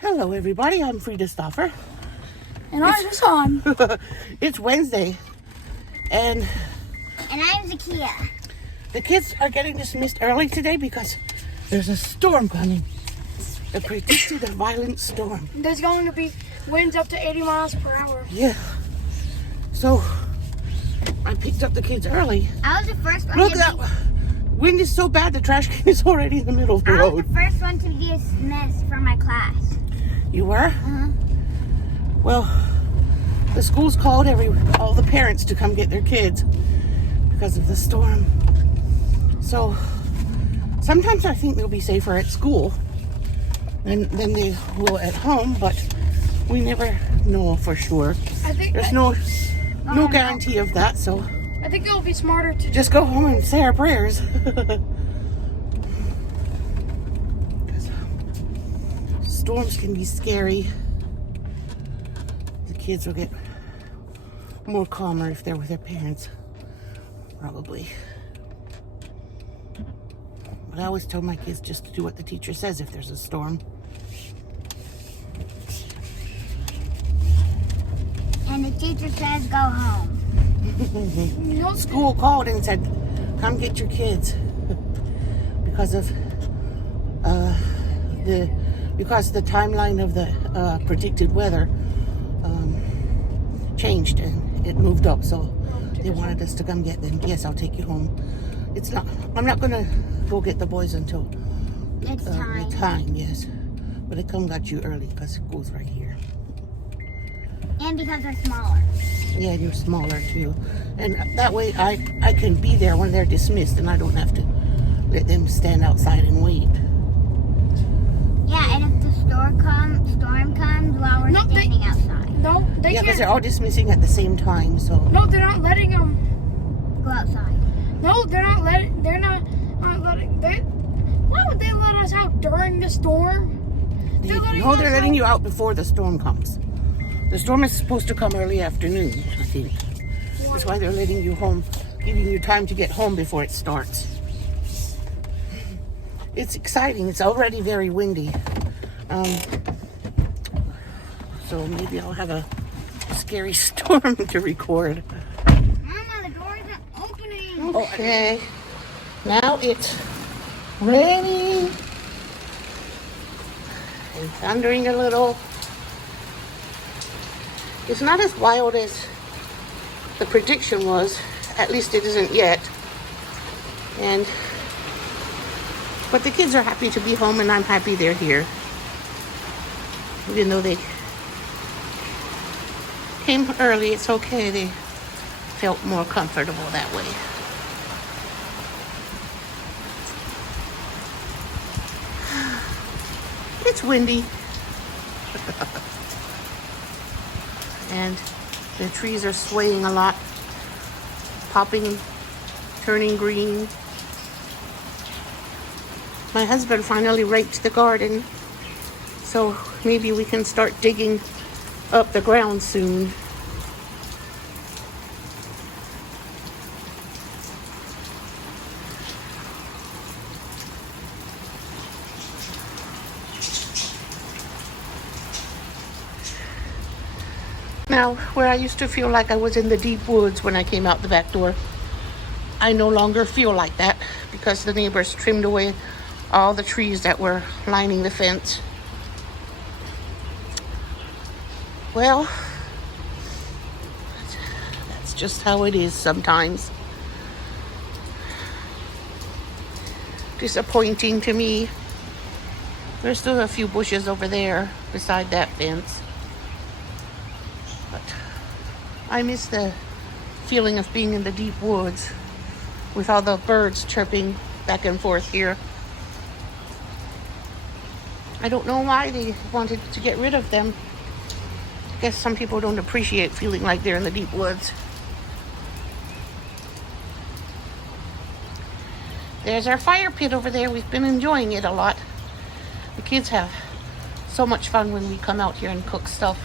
Hello everybody, I'm Frida Stoffer. And I'm Hassan. It's Wednesday and I'm Zakia. The kids are getting dismissed early today because there's a storm coming. They predicted a violent storm. There's going to be winds up to 80 miles per hour. Yeah. So I picked up the kids early. I was the first one Look, to that wind is so bad the trash can is already in the middle of the I was road. the first one to be dismissed from my class. You were? Uh-huh. Well, the school's called all the parents to come get their kids because of the storm. So sometimes I think they'll be safer at school than they will at home, but we never know for sure. There's no guarantee of that, so I think it'll be smarter to just go home and say our prayers. Storms can be scary. The kids will get more calmer if they're with their parents, probably. But I always tell my kids just to do what the teacher says if there's a storm. And the teacher says go home. School called and said, come get your kids. Because of the timeline of the predicted weather changed and it moved up, so they wanted us to come get them. Yes, I'll take you home. I'm not gonna go get the boys until It's time. the time, yes. But I come got you early because school's right here. And because they're smaller. Yeah, and you're smaller too. And that way I can be there when they're dismissed and I don't have to let them stand outside and wait. Yeah, and if the storm comes while we're standing outside. No, they Yeah, because can't. they're all dismissing at the same time, so. No, they're not letting them. Go outside. No, they're not letting. They're not letting. Why would they let us out during the storm? They're letting you out before the storm comes. The storm is supposed to come early afternoon, I think. That's why they're letting you home, giving you time to get home before it starts. It's exciting. It's already very windy. So maybe I'll have a scary storm to record. Mama, the door isn't opening. Okay. Now it's raining and thundering a little. It's not as wild as the prediction was. At least it isn't yet. But the kids are happy to be home and I'm happy they're here. Even though they came early, it's okay. They felt more comfortable that way. It's windy. And the trees are swaying a lot, popping, turning green. My husband finally raked the garden, so maybe we can start digging up the ground soon. Now, where I used to feel like I was in the deep woods when I came out the back door, I no longer feel like that because the neighbors trimmed away all the trees that were lining the fence. Well, that's just how it is sometimes. Disappointing to me. There's still a few bushes over there beside that fence. But I miss the feeling of being in the deep woods with all the birds chirping back and forth here. I don't know why they wanted to get rid of them. I guess some people don't appreciate feeling like they're in the deep woods. There's our fire pit over there. We've been enjoying it a lot. The kids have so much fun when we come out here and cook stuff.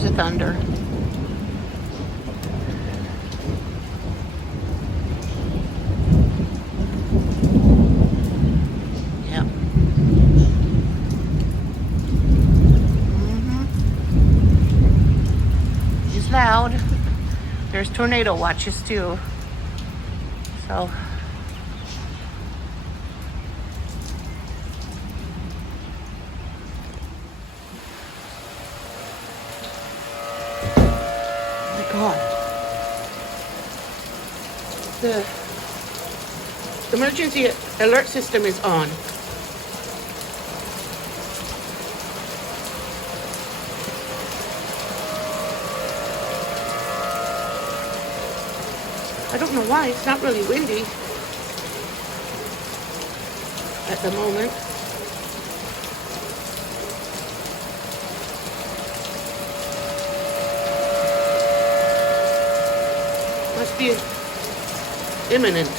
There's the thunder. Yep. It's loud. There's tornado watches too. So. God. The emergency alert system is on. I don't know why, it's not really windy at the moment. Must be imminent.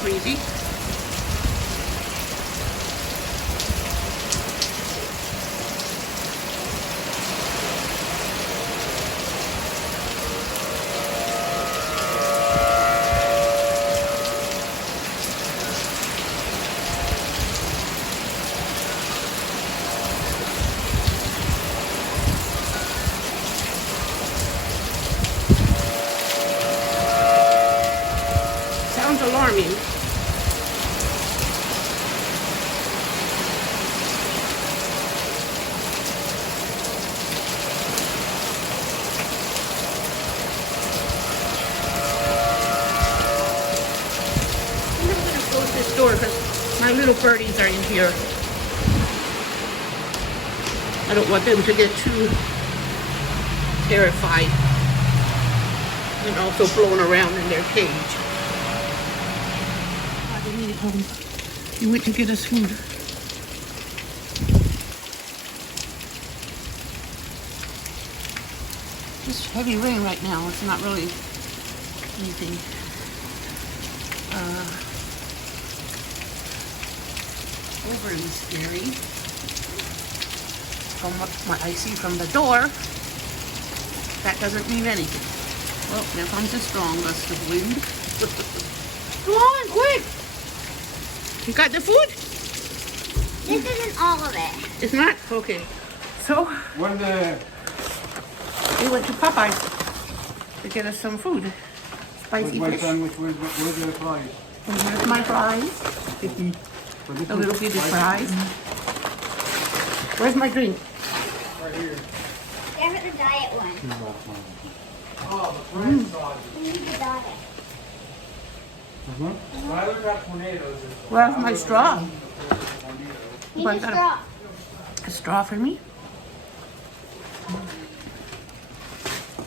Crazy. Sounds alarming. This door because my little birdies are in here. I don't want them to get too terrified and also blown around in their cage. They made it home. He went to get us food. Just heavy rain right now. It's not really anything. Overly scary. From what I see from the door, that doesn't mean anything. Well, there comes a strong gust of wind. Come on, quick! You got the food? This isn't all of it. It's not? Okay. So, we went to Popeyes to get us some food. Spicy fish. Where's the fries? And here's my fries. A little bitty fries. Where's my drink? Right here. Give it the diet one. Oh, the French sausage. We need the diet. Tyler got tornadoes. Where's my straw? Need But a straw. A straw for me?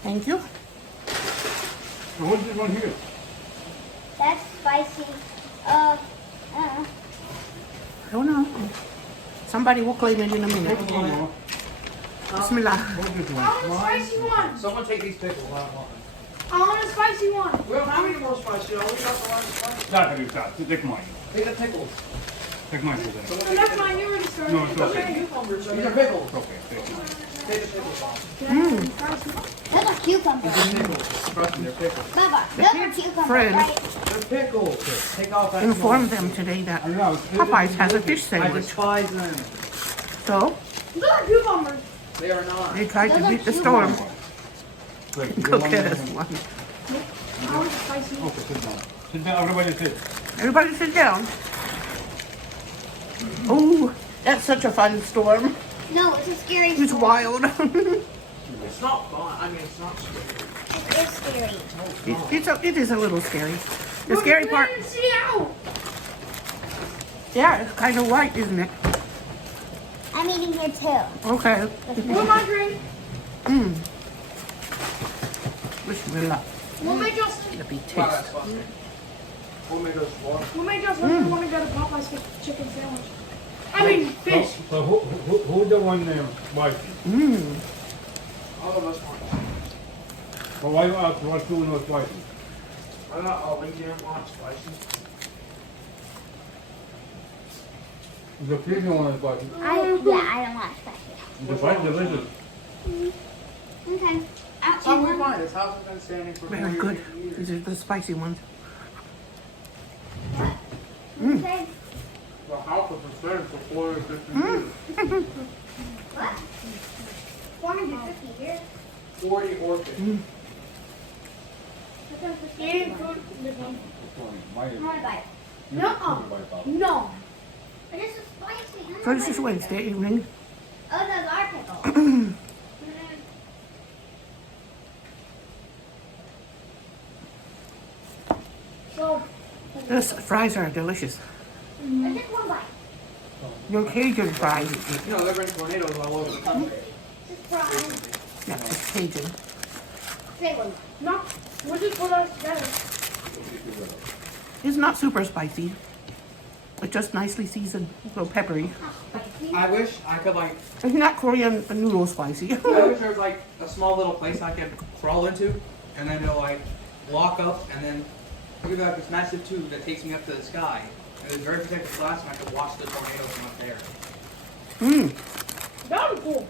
Thank you. What's this one here? That's spicy. I don't know. Somebody will claim it in a minute. Oh, Bismillah. what's this one? I want a spicy one. Someone take these pickles. I want one. I want a spicy one. We don't have any more spicy. We got the last spicy. Not gonna do that. Take mine. Take the pickles. Take mine for that. So that's mine. You already started. No, it's okay. Okay. These are pickles. Okay, take mine. Take the pickles off. Those are cucumbers. Pickles. Trust me, they're pickles. Baba, those are cucumbers, friend. right? They're pickles. Take off that. Informed them today that I know. Popeyes has a fish I sandwich. despise them. So, Those are cucumbers. They are not. they tried to Those are beat the cute. storm. Wait, Go get us one. I want a spicy one. Okay, sit down. Sit down. Everybody sit. Everybody sit down. Oh, that's such a fun storm. No, it's a scary It's storm. wild. It's not fun. I mean, it's not scary. It is scary. It is a little scary. The scary part, See out. yeah, it's kind of white, isn't it? I'm eating here too. Okay. Where's my drink? Bismillah. What made y'all It'll be Wow, taste. that's busted. What made us what? What made y'all think you want to go to Popeyes get chicken sandwich? I mean, fish. So who the one spicy? All of us want. Well, why you ask what's doing no spicy? Why not all we didn't want spicy? The Filipino one is spicy. I don't want spicy. The spice delicious. Okay. That's how we find. This house has been standing for Very 40 good. years. These are the spicy ones. Okay. The house has been standing for 40 or 50 years. What? 450 here. 40 or 50. Eating food. I want to bite. No. No. But this is spicy. I'm not So this is biting Wednesday evening. it. Oh, those are pickles. So, Those fries are delicious. I just one bite. Your Cajun fries. You know, they've been tornadoes all over the country. Just try. Yeah, it's Cajun. Say one. no. We'll just put us together. It's not super spicy. It's just nicely seasoned. A little peppery. Spicy. I wish I could like, It's not Korean noodle spicy. I wish there was like a small little place I could crawl into and then it'll like lock up and then you got this massive tube that takes me up to the sky. And it's very protected glass and I could watch the tornado from up there. That would be cool.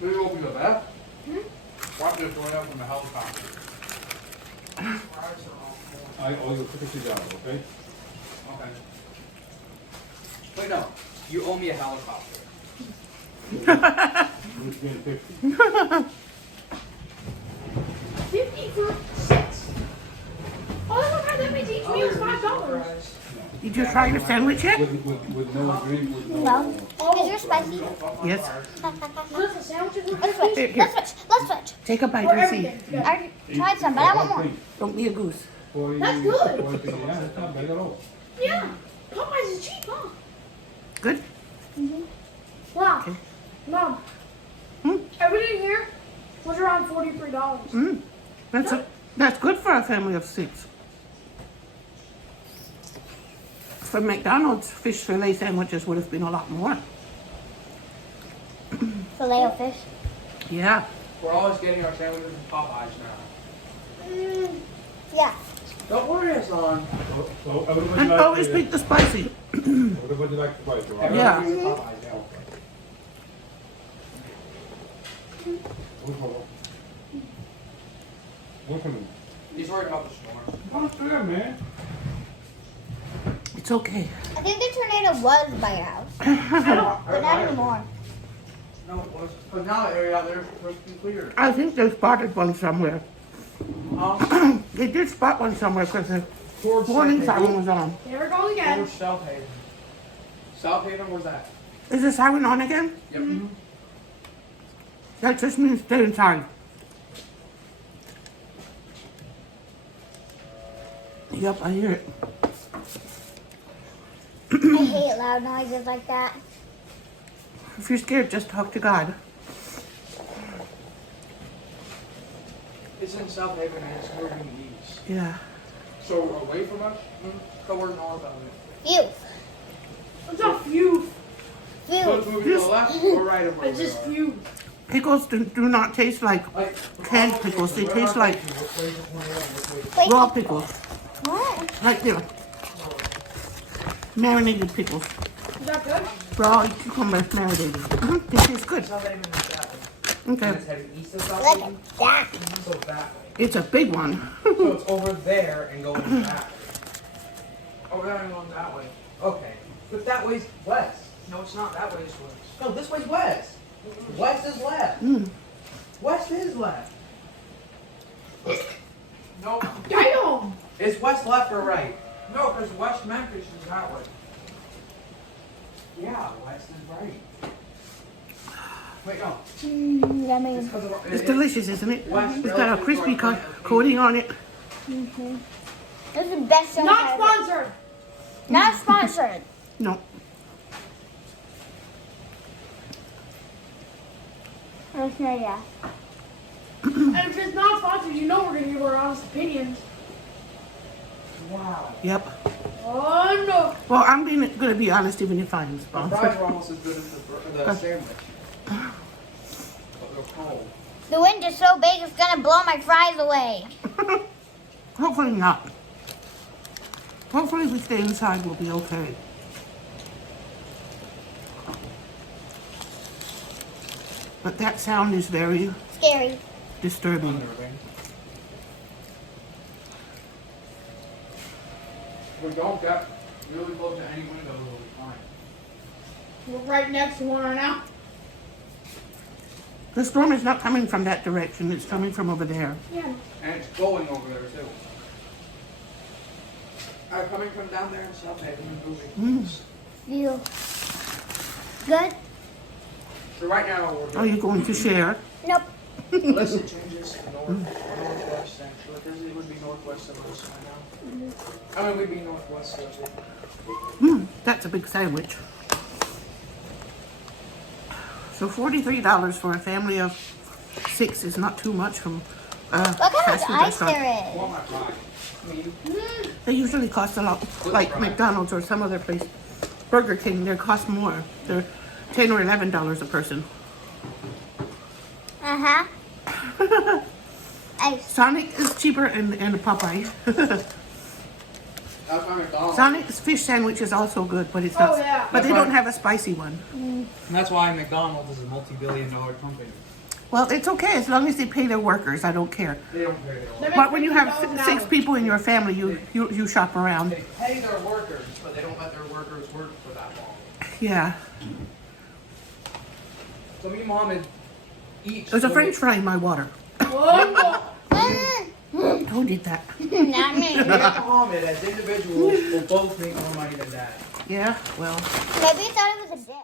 Did you open the bath? Watch the tornado from the helicopter. Oh, you put it down, okay? Okay. Wait, no. You owe me a helicopter. It's been 50. 50 for 6. Oh, that's okay. That means each meal is $5. Did you try your sandwich yet? With no drink, with No. Oh, Is yours spicy? Yes. Listen, sandwiches are Let's switch. Here, here. Let's switch. Let's switch. Take a bite for and see. everything. I already tried some, but I want more. Don't be a goose. That's good. Yeah, it's not bad at all. Yeah. Popeyes is cheap, huh? Good? Wow. Okay. Mom. Hmm? Everything here was around $43. That's good for a family of 6. For McDonald's, fish fillet sandwiches would have been a lot more. Filet of fish. Yeah. We're always getting our sandwiches from Popeyes now. Yeah. Don't worry, Hassan. So everybody And like always pick the spicy. everybody likes spicy, right? Yeah. Everybody uses Popeyes, yeah. Look at me. He's worried about the storm. Not fair, man. It's okay. I think the tornado was by your house, but not anymore. No, it was. Because now the area out there is supposed to be clear. I think they spotted one somewhere. They did spot one somewhere because the warning siren was on. There it goes again. Towards South Haven. South Haven, where's that? Is the siren on again? Yep. That just means stay inside. Yep, I hear it. I hate loud noises like that. If you're scared, just talk to God. It's in South Haven and it's moving east. Yeah. So away from us? So we're north of it. Youth. It's a few. So it's Few. moving to the left or right of where It's just we are? few. Pickles do not taste like canned pickles. They taste like Wait. raw pickles. What? Like they're marinated pickles. Is that good? Raw cucumbers marinated. They taste good. South Haven is that way. And Okay. it's heading east of South Look Haven. at that. So it's that way. It's a big one. So it's over there and going that way. Over there and going that way. Okay. But that way's west. No, it's not. That way's west. No, this way's west. West is left. West is left. No. Damn. Is west left or right? No, because West Memphis is that way. Yeah, west is right. Wait, no. Yummy. It's 'cause of- It's delicious, isn't it? West It's got a relative crispy to our coating on it. This is the best sandwich Not I've ever- sponsored. Not sponsored. No. Okay, yeah. And if it's not sponsored, you know we're gonna give our honest opinions. Wow. Yep. Oh no. Well, I'm gonna be honest, even if I'm The fries sponsored. were almost as good as the sandwich. But they're cold. The wind is so big, it's gonna blow my fries away. Hopefully not. Hopefully, if we stay inside, we'll be okay. But that sound is very Scary. disturbing. Unnerving. If we don't get really close to any windows, we'll be fine. We're right next to one right now. The storm is not coming from that direction. It's coming from over there. Yeah. And it's going over there too. Coming from down there and stuff, they've been moving. You. Good? So right now we're Are good. you going to share? Nope. Unless it changes to northwest, actually. Because it would be northwest of us right now. I mean, we'd be northwest of it. That's a big sandwich. So $43 for a family of 6 is not too much from Look how much fast food ice restaurant. there is. Well, my pie. I mean, They usually cost a lot, like McDonald's or some other place. Burger King, they cost more. They're $10 or $11 a person. Uh-huh. Ice. Sonic is cheaper and Popeyes. that's my McDonald's. Sonic's fish sandwich is also good, but it's not. Oh, yeah. But they don't have a spicy one. That's why McDonald's is a multi-billion-dollar company. Well, it's okay as long as they pay their workers. I don't care. They don't pay their workers. But when you have 6 people in your family, you shop around. They pay their workers, but they don't let their workers work for that long. Yeah. So me and Mohammed each. There's a French fry in my water. Oh Who did that? Not me. Me and Mohammed as individuals will both make more money than Dad. Yeah, well. Maybe he thought it was a dick.